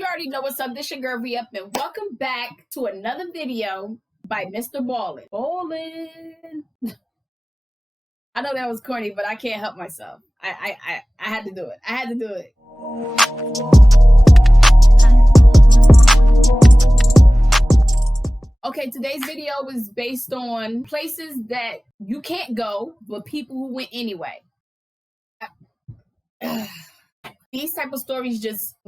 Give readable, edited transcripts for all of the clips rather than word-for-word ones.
You already know what's up. This your girl Re-Up, and welcome back to another video by MRBALLEN. Ballin'. I know that was corny, but I can't help myself. I had to do it. I had to do it. Okay, today's video was based on places that you can't go, but people who went anyway. These type of stories just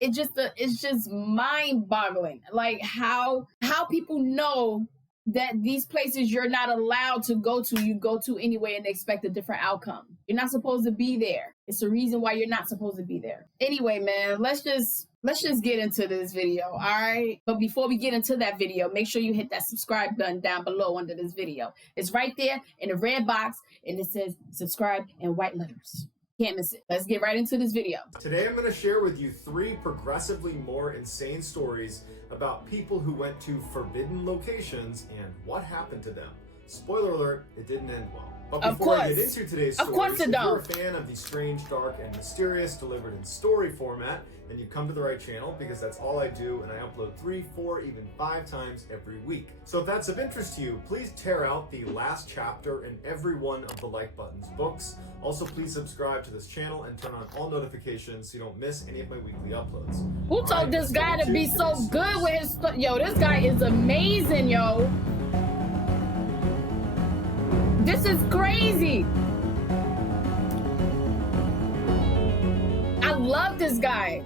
it's just mind-boggling. Like how people know that these places you're not allowed to go to, you go to anyway and expect a different outcome. You're not supposed to be there. It's the reason why you're not supposed to be there. Anyway, man, let's just get into this video, all right? But before we get into that video, make sure you hit that subscribe button down below under this video. It's right there in the red box, and it says subscribe in white letters. Can't miss it. Let's get right into this video. Today I'm going to share with you 3 progressively more insane stories about people who went to forbidden locations and what happened to them. Spoiler alert, it didn't end well. But before I get into today's stories, if you're a fan of the strange, dark, and mysterious delivered in story format, then you've come to the right channel, because that's all I do, and I upload 3, 4, even 5 times every week. So if that's of interest to you, please tear out the last chapter in every one of the Like Button's books. Also, please subscribe to this channel and turn on all notifications so you don't miss any of my weekly uploads. Who told this guy to be so good with his yo, this guy is amazing, yo. This is crazy. I love this guy.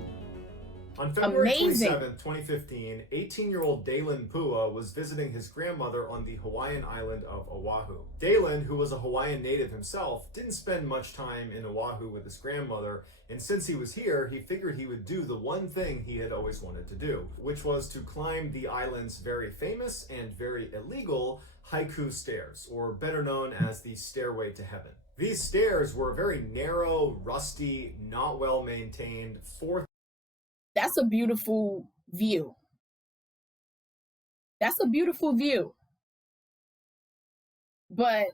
On February 27, 2015, 18-year-old Dalen Pua was visiting his grandmother on the Hawaiian island of Oahu. Dalen, who was a Hawaiian native himself, didn't spend much time in Oahu with his grandmother, and since he was here, he figured he would do the one thing he had always wanted to do, which was to climb the island's very famous and very illegal haiku stairs, or better known as the Stairway to Heaven. These stairs were very narrow, rusty, not well maintained, That's a beautiful view. That's a beautiful view. But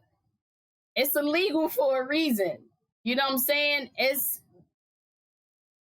it's illegal for a reason. You know what I'm saying? It's,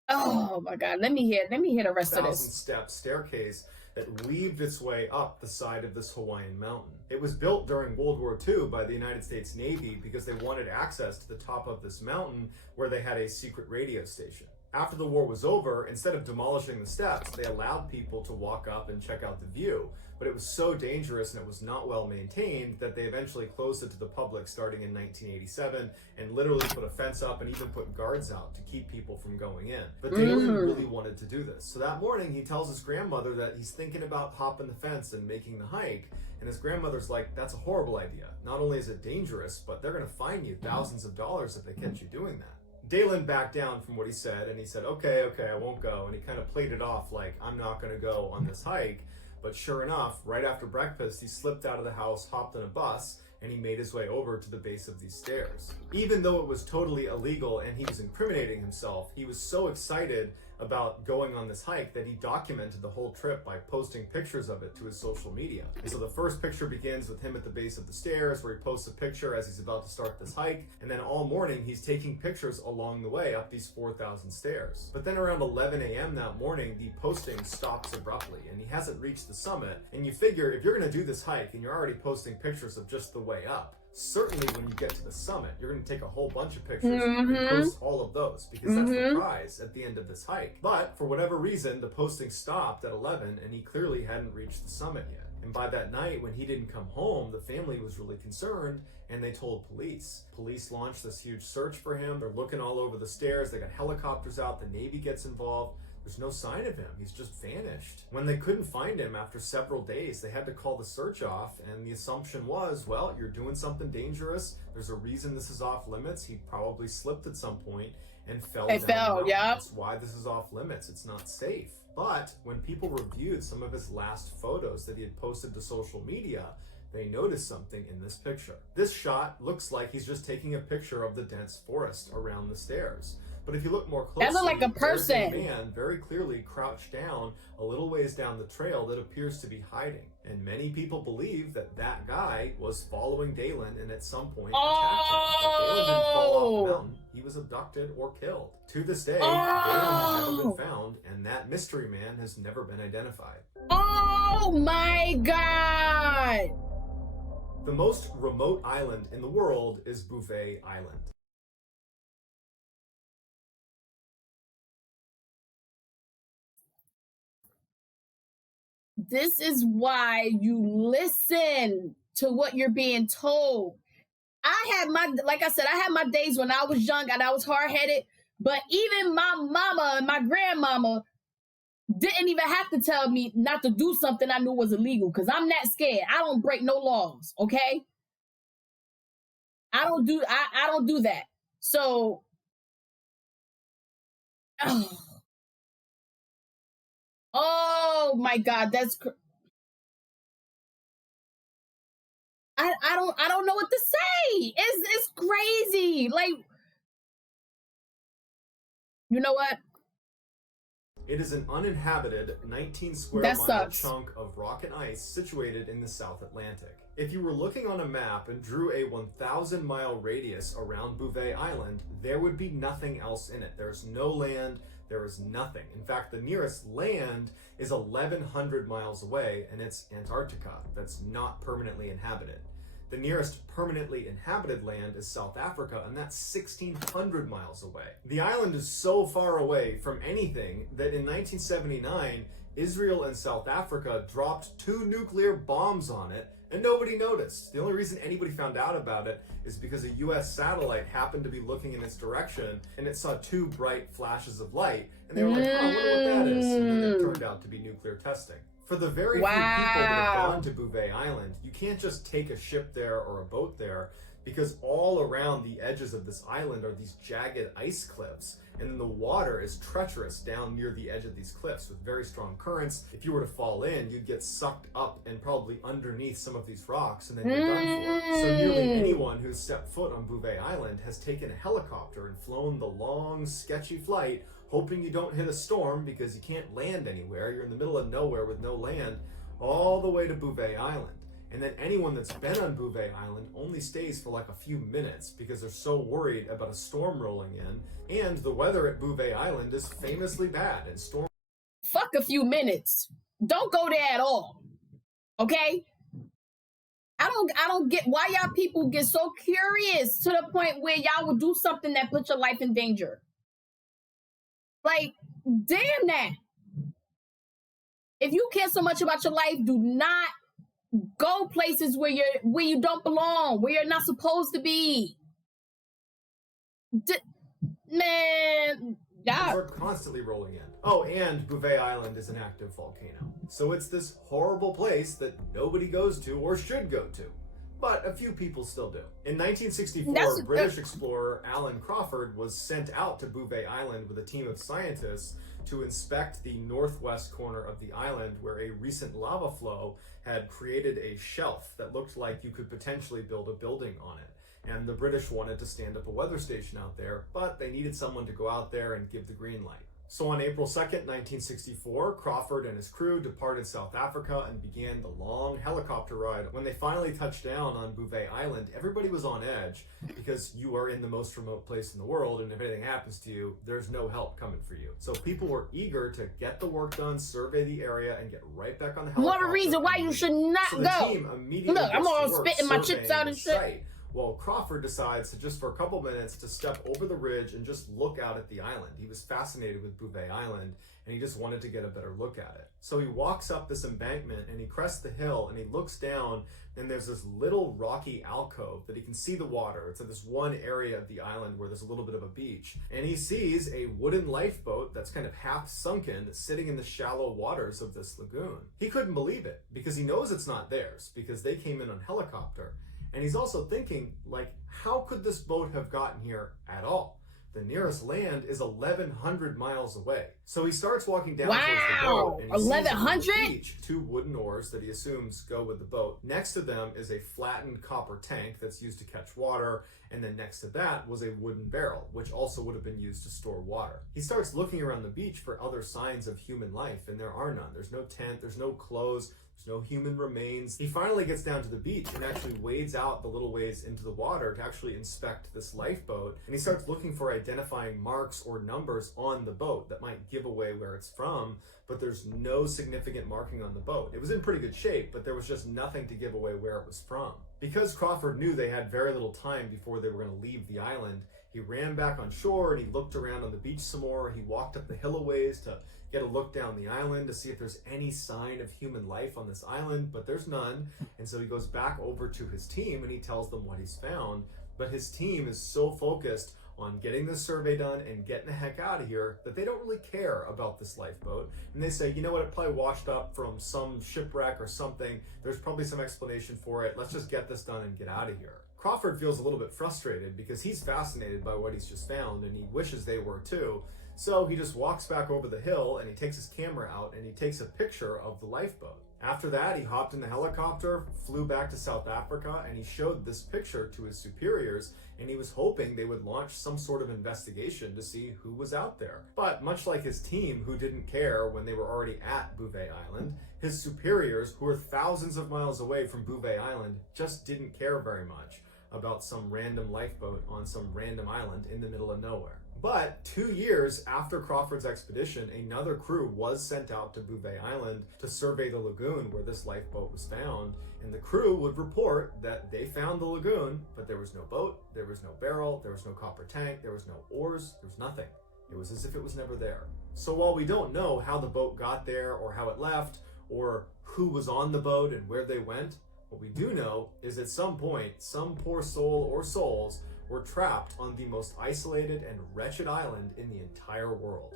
oh my God, let me hear the rest of this. 1,000-step staircase that weaved its way up the side of this Hawaiian mountain. It was built during World War II by the United States Navy because they wanted access to the top of this mountain where they had a secret radio station. After the war was over, instead of demolishing the steps, they allowed people to walk up and check out the view. But it was so dangerous and it was not well maintained that they eventually closed it to the public starting in 1987 and literally put a fence up and even put guards out to keep people from going in. But Dalen really wanted to do this. So that morning he tells his grandmother that he's thinking about hopping the fence and making the hike. And his grandmother's like, that's a horrible idea. Not only is it dangerous, but they're going to fine you thousands of dollars if they catch you doing that. Dalen backed down from what he said, and he said, okay, I won't go. And he kind of played it off like, I'm not going to go on this hike. But sure enough, right after breakfast, he slipped out of the house, hopped on a bus, and he made his way over to the base of these stairs. Even though it was totally illegal and he was incriminating himself, he was so excited about going on this hike that he documented the whole trip by posting pictures of it to his social media. And so the first picture begins with him at the base of the stairs, where he posts a picture as he's about to start this hike, and then all morning he's taking pictures along the way up these 4,000 stairs. But then around 11 a.m. that morning, the posting stops abruptly and he hasn't reached the summit. And you figure if you're going to do this hike and you're already posting pictures of just the way up, certainly when you get to the summit, you're going to take a whole bunch of pictures and post all of those, because that's the prize at the end of this hike. But for whatever reason, the posting stopped at 11 and he clearly hadn't reached the summit yet. And by that night, when he didn't come home, the family was really concerned and they told police. Police launched this huge search for him. They're looking all over the stairs. They got helicopters out. The Navy gets involved. There's no sign of him. He's just vanished. When they couldn't find him after several days, they had to call the search off, and the assumption was, well, you're doing something dangerous. There's a reason this is off limits. He probably slipped at some point and fell down the mountain. That's why this is off limits. It's not safe. But when people reviewed some of his last photos that he had posted to social media, they noticed something in this picture. This shot looks like he's just taking a picture of the dense forest around the stairs. But if you look more That closely, looked like a there's a person. man very clearly crouched down a little ways down the trail that appears to be hiding. And many people believe that that guy was following Dalen and at some point attacked him. But Dalen didn't fall off the mountain. He was abducted or killed. To this day, Dalen has never been found, and that mystery man has never been identified. Oh my God! The most remote island in the world is Bouvet Island. This is why you listen to what you're being told. Like I said, I had my days when I was young and I was hard-headed, but even my mama and my grandmama didn't even have to tell me not to do something I knew was illegal, because I'm that scared. I don't break no laws, okay? I don't do that. So, oh my God, I don't know what to say. It's crazy. Like, you know what? It is an uninhabited 19 square mile chunk of rock and ice situated in the South Atlantic. If you were looking on a map and drew a 1,000-mile radius around Bouvet Island, there would be nothing else in it. There's no land, there is nothing. In fact, the nearest land is 1,100 miles away, and it's Antarctica. That's not permanently inhabited. The nearest permanently inhabited land is South Africa, and that's 1,600 miles away. The island is so far away from anything that in 1979, Israel and South Africa dropped 2 nuclear bombs on it, and nobody noticed. The only reason anybody found out about it is because a US satellite happened to be looking in its direction, and it saw 2 bright flashes of light, and they were like, oh, I wonder what that is. And then it turned out to be nuclear testing. For the very few people that have gone to Bouvet Island, you can't just take a ship there or a boat there, because all around the edges of this island are these jagged ice cliffs, and then the water is treacherous down near the edge of these cliffs with very strong currents. If you were to fall in, you'd get sucked up and probably underneath some of these rocks, and then you're done for. So nearly anyone who's stepped foot on Bouvet Island has taken a helicopter and flown the long, sketchy flight, hoping you don't hit a storm because you can't land anywhere. You're in the middle of nowhere with no land, all the way to Bouvet Island. And then anyone that's been on Bouvet Island only stays for like a few minutes because they're so worried about a storm rolling in. And the weather at Bouvet Island is famously bad, and storm. Fuck a few minutes. Don't go there at all. Okay? I don't get why y'all people get so curious to the point where y'all would do something that puts your life in danger. Like, damn that. If you care so much about your life, do not go places where you don't belong, where you're not supposed to be. Man, We're constantly rolling in. Oh, and Bouvet Island is an active volcano. So it's this horrible place that nobody goes to or should go to. But a few people still do. In 1964, British explorer Alan Crawford was sent out to Bouvet Island with a team of scientists to inspect the northwest corner of the island where a recent lava flow had created a shelf that looked like you could potentially build a building on it. And the British wanted to stand up a weather station out there, but they needed someone to go out there and give the green light. So on April 2nd, 1964, Crawford and his crew departed South Africa and began the long helicopter ride. When they finally touched down on Bouvet Island, everybody was on edge because you are in the most remote place in the world, and if anything happens to you, there's no help coming for you. So people were eager to get the work done, survey the area, and get right back on the helicopter. More reason why you should not go. go. Team immediately Look, I'm all spitting my chips out and shit. Well, Crawford decides to just for a couple minutes to step over the ridge and just look out at the island. He was fascinated with Bouvet Island, and he just wanted to get a better look at it. So he walks up this embankment and he crests the hill and he looks down, and there's this little rocky alcove that he can see the water. It's at this one area of the island where there's a little bit of a beach. And he sees a wooden lifeboat that's kind of half sunken sitting in the shallow waters of this lagoon. He couldn't believe it because he knows it's not theirs because they came in on helicopter. And he's also thinking, like, how could this boat have gotten here at all? The nearest land is 1,100 miles away. So he starts walking down towards the Wow, boat, and he sees on the 1100? beach 2 wooden oars that he assumes go with the boat. Next to them is a flattened copper tank that's used to catch water, and then next to that was a wooden barrel, which also would have been used to store water. He starts looking around the beach for other signs of human life, and there are none. There's no tent, there's no clothes, there's no human remains. He finally gets down to the beach and actually wades out the little ways into the water to actually inspect this lifeboat. And he starts looking for identifying marks or numbers on the boat that might give away where it's from, but there's no significant marking on the boat. It was in pretty good shape, but there was just nothing to give away where it was from. Because Crawford knew they had very little time before they were going to leave the island, he ran back on shore and he looked around on the beach some more. He walked up the hill a ways to get a look down the island to see if there's any sign of human life on this island, but there's none. And so he goes back over to his team and he tells them what he's found. But his team is so focused on getting this survey done and getting the heck out of here that they don't really care about this lifeboat. And they say, you know what, it probably washed up from some shipwreck or something. There's probably some explanation for it. Let's just get this done and get out of here. Crawford feels a little bit frustrated because he's fascinated by what he's just found and he wishes they were too. So he just walks back over the hill and he takes his camera out and he takes a picture of the lifeboat. After that, he hopped in the helicopter, flew back to South Africa, and he showed this picture to his superiors, and he was hoping they would launch some sort of investigation to see who was out there. But much like his team, who didn't care when they were already at Bouvet Island, his superiors, who were thousands of miles away from Bouvet Island, just didn't care very much about some random lifeboat on some random island in the middle of nowhere. But 2 years after Crawford's expedition, another crew was sent out to Bouvet Island to survey the lagoon where this lifeboat was found, and the crew would report that they found the lagoon, but there was no boat, there was no barrel, there was no copper tank, there was no oars, there was nothing. It was as if it was never there. So while we don't know how the boat got there or how it left or who was on the boat and where they went, what we do know is at some point, some poor soul or souls were trapped on the most isolated and wretched island in the entire world.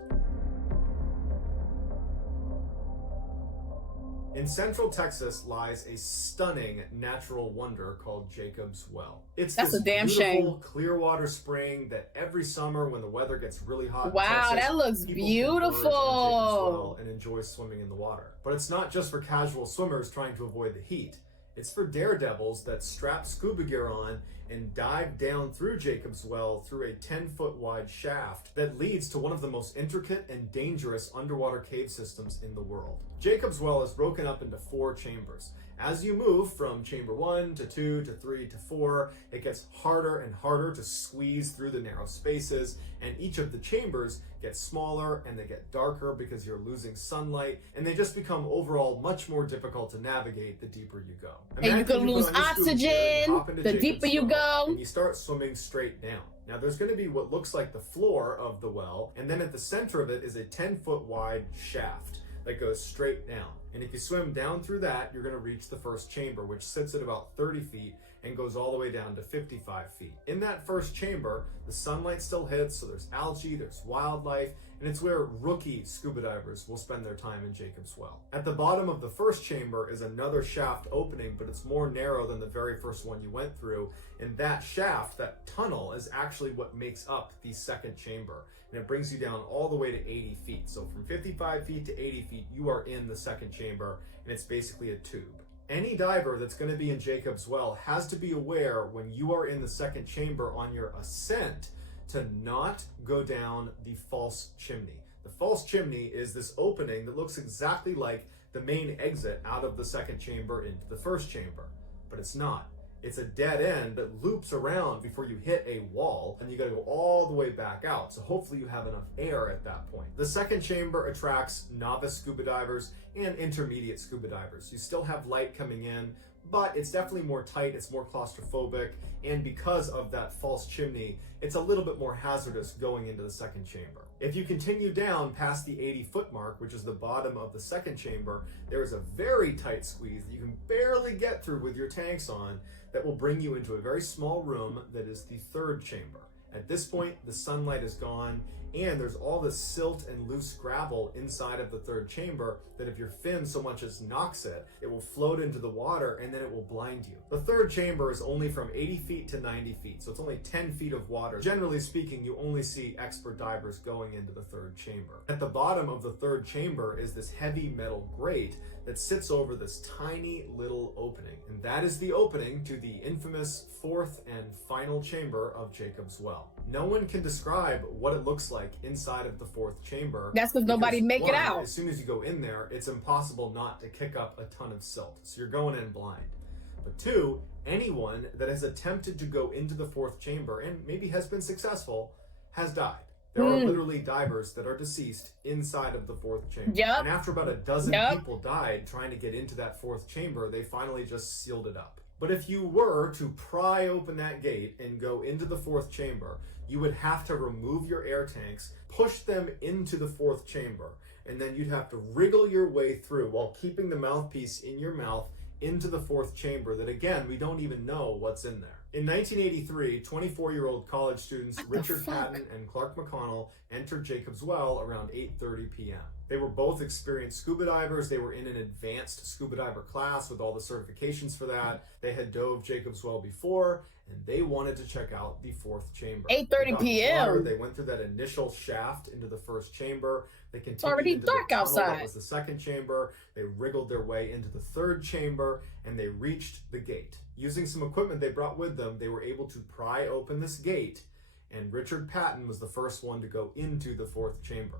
In central Texas lies a stunning natural wonder called Jacob's Well. It's That's this a damn beautiful shame. clear water spring that every summer when the weather gets really hot in Wow, Texas, that looks people converge on Jacob's beautiful. Well and enjoy swimming in the water. But it's not just for casual swimmers trying to avoid the heat. It's for daredevils that strap scuba gear on and dive down through Jacob's Well through a 10-foot wide shaft that leads to one of the most intricate and dangerous underwater cave systems in the world. Jacob's Well is broken up into 4 chambers. As you move from chamber 1 to 2 to 3 to 4, it gets harder and harder to squeeze through the narrow spaces, and each of the chambers gets smaller and they get darker because you're losing sunlight, and they just become overall much more difficult to navigate the deeper you go. And you can lose oxygen the deeper you go. And you start swimming straight down. Now there's going to be what looks like the floor of the well, and then at the center of it is a 10-foot wide shaft that goes straight down. And if you swim down through that, you're going to reach the first chamber, which sits at about 30 feet and goes all the way down to 55 feet. In that first chamber, the sunlight still hits, so there's algae, there's wildlife, and it's where rookie scuba divers will spend their time in Jacob's Well. At the bottom of the first chamber is another shaft opening, but it's more narrow than the very first one you went through, and that shaft, that tunnel, is actually what makes up the second chamber. And it brings you down all the way to 80 feet. So from 55 feet to 80 feet, you are in the second chamber, and it's basically a tube. Any diver that's going to be in Jacob's Well has to be aware when you are in the second chamber on your ascent to not go down the false chimney. The false chimney is this opening that looks exactly like the main exit out of the second chamber into the first chamber, but it's not. It's a dead end that loops around before you hit a wall, and you gotta go all the way back out. So hopefully you have enough air at that point. The second chamber attracts novice scuba divers and intermediate scuba divers. You still have light coming in, but it's definitely more tight, it's more claustrophobic, and because of that false chimney, it's a little bit more hazardous going into the second chamber. If you continue down past the 80-foot mark, which is the bottom of the second chamber, there is a very tight squeeze that you can barely get through with your tanks on that will bring you into a very small room that is the third chamber. At this point, the sunlight is gone And there's all this silt and loose gravel inside of the third chamber that if your fin so much as knocks it, it will float into the water and then it will blind you. The third chamber is only from 80 feet to 90 feet, so it's only 10 feet of water. Generally speaking, you only see expert divers going into the third chamber. At the bottom of the third chamber is this heavy metal grate that sits over this tiny little opening. And that is the opening to the infamous fourth and final chamber of Jacob's Well. No one can describe what it looks like inside of the fourth chamber. That's because nobody make it out. As soon as you go in there, it's impossible not to kick up a ton of silt. So you're going in blind. But two, anyone that has attempted to go into the fourth chamber and maybe has been successful has died. There are literally divers that are deceased inside of the fourth chamber. And after about a dozen people died trying to get into that fourth chamber, they finally just sealed it up. But if you were to pry open that gate and go into the fourth chamber, you would have to remove your air tanks, push them into the fourth chamber, and then you'd have to wriggle your way through while keeping the mouthpiece in your mouth into the fourth chamber that, again, we don't even know what's in there. In 1983, 24-year-old college students Richard Patton and Clark McConnell entered Jacob's Well around 8:30 p.m. They were both experienced scuba divers. They were in an advanced scuba diver class with all the certifications for that. They had dove Jacob's Well before, and they wanted to check out the fourth chamber. 8:30 p.m. They went through that initial shaft into the first chamber. They continued. It's already into dark the tunnel outside. That was the second chamber. They wriggled their way into the third chamber, and they reached the gate. Using some equipment they brought with them, they were able to pry open this gate, and Richard Patton was the first one to go into the fourth chamber.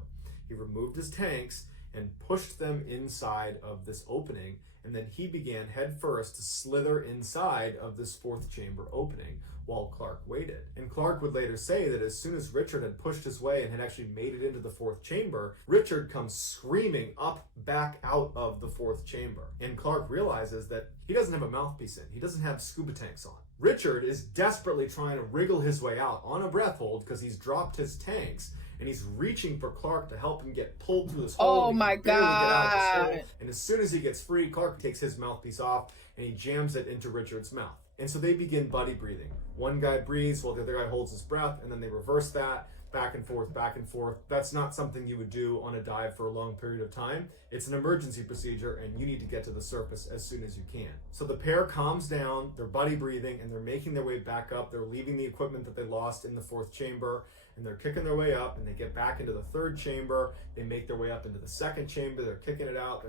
He removed his tanks and pushed them inside of this opening, and then he began headfirst to slither inside of this fourth chamber opening while Clark waited. And Clark would later say that as soon as Richard had pushed his way and had actually made it into the fourth chamber, Richard comes screaming up back out of the fourth chamber. And Clark realizes that he doesn't have a mouthpiece in. He doesn't have scuba tanks on. Richard is desperately trying to wriggle his way out on a breath hold because he's dropped his tanks, and he's reaching for Clark to help him get pulled through this hole. Oh my God. And as soon as he gets free, Clark takes his mouthpiece off and he jams it into Richard's mouth. And so they begin buddy breathing. One guy breathes while the other guy holds his breath, and then they reverse that, back and forth, back and forth. That's not something you would do on a dive for a long period of time. It's an emergency procedure, and you need to get to the surface as soon as you can. So the pair calms down, they're buddy breathing, and they're making their way back up. They're leaving the equipment that they lost in the fourth chamber, and they're kicking their way up, and they get back into the third chamber. They make their way up into the second chamber. They're kicking it out,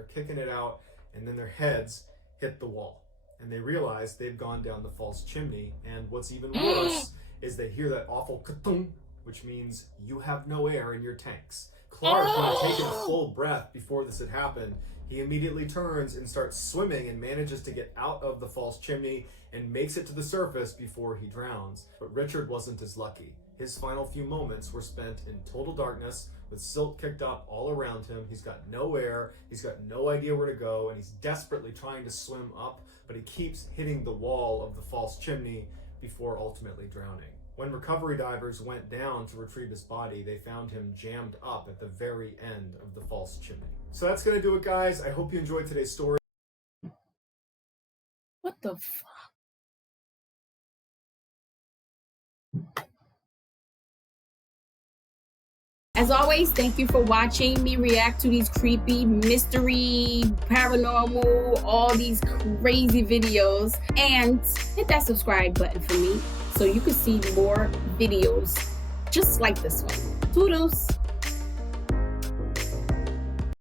and then their heads hit the wall. And they realize they've gone down the false chimney, and what's even worse is they hear that awful ka-thunk, which means you have no air in your tanks. Clark, who had taken a full breath before this had happened, he immediately turns and starts swimming and manages to get out of the false chimney and makes it to the surface before he drowns. But Richard wasn't as lucky. His final few moments were spent in total darkness, with silt kicked up all around him. He's got no air, he's got no idea where to go, and he's desperately trying to swim up, but he keeps hitting the wall of the false chimney before ultimately drowning. When recovery divers went down to retrieve his body, they found him jammed up at the very end of the false chimney. So that's gonna do it, guys. I hope you enjoyed today's story. What the fuck? As always, thank you for watching me react to these creepy, mystery, paranormal, all these crazy videos. And hit that subscribe button for me so you can see more videos just like this one. Toodles!